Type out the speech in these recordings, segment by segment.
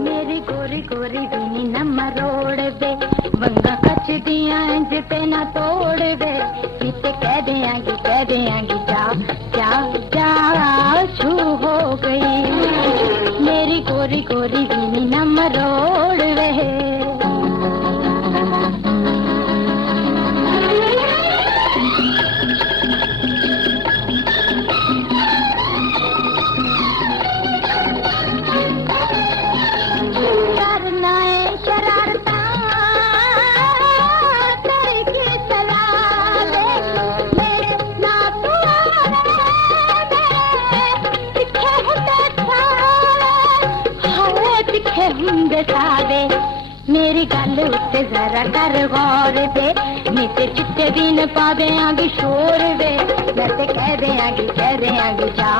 मेरी गोरी गोरी बीनी न मरोड़ वे, वंगा कच दिया इंज ना तोड़ वे। नीते कह देंगी जा जा जा छू हो गई। मेरी गोरी गोरी बीनी न मरोड़ वे। मेरी गल उत्ते जरा कर गौर दे, नीचे चिट्टे भी न पावे आगे शोर वे। मैं ते कह देंगी जा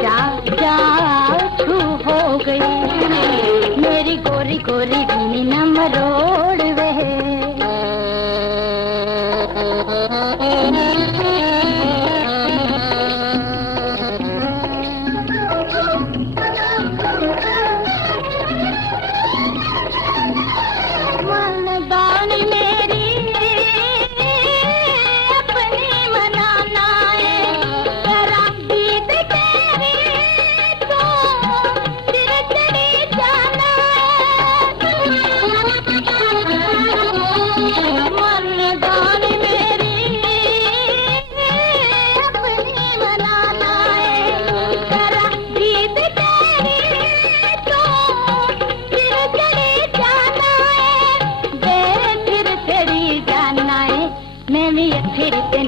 जा जा छू हो गई। मेरी गोरी गोरी बीनी न मरोड़ वे।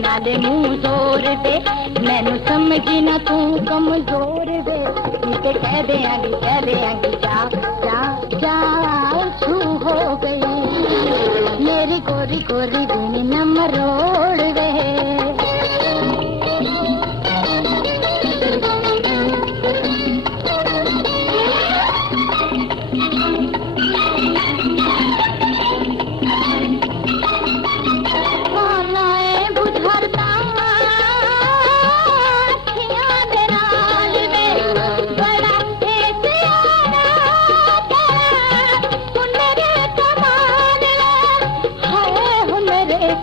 नाले मुंह जोर दे, मैनू समझी ना तू कमजोर वे। नीचे कह देंगी जा जा जा छू हो गई। मेरी गोरी गोरी बीनी न मरोड़ वे।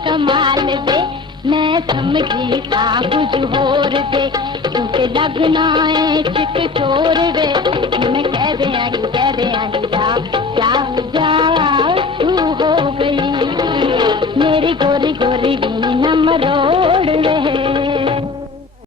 कमाल दे मैं समझी सा कुछ होर दे, तुझे लगना है चिक चोर वे। मैं कह देंगी जा जा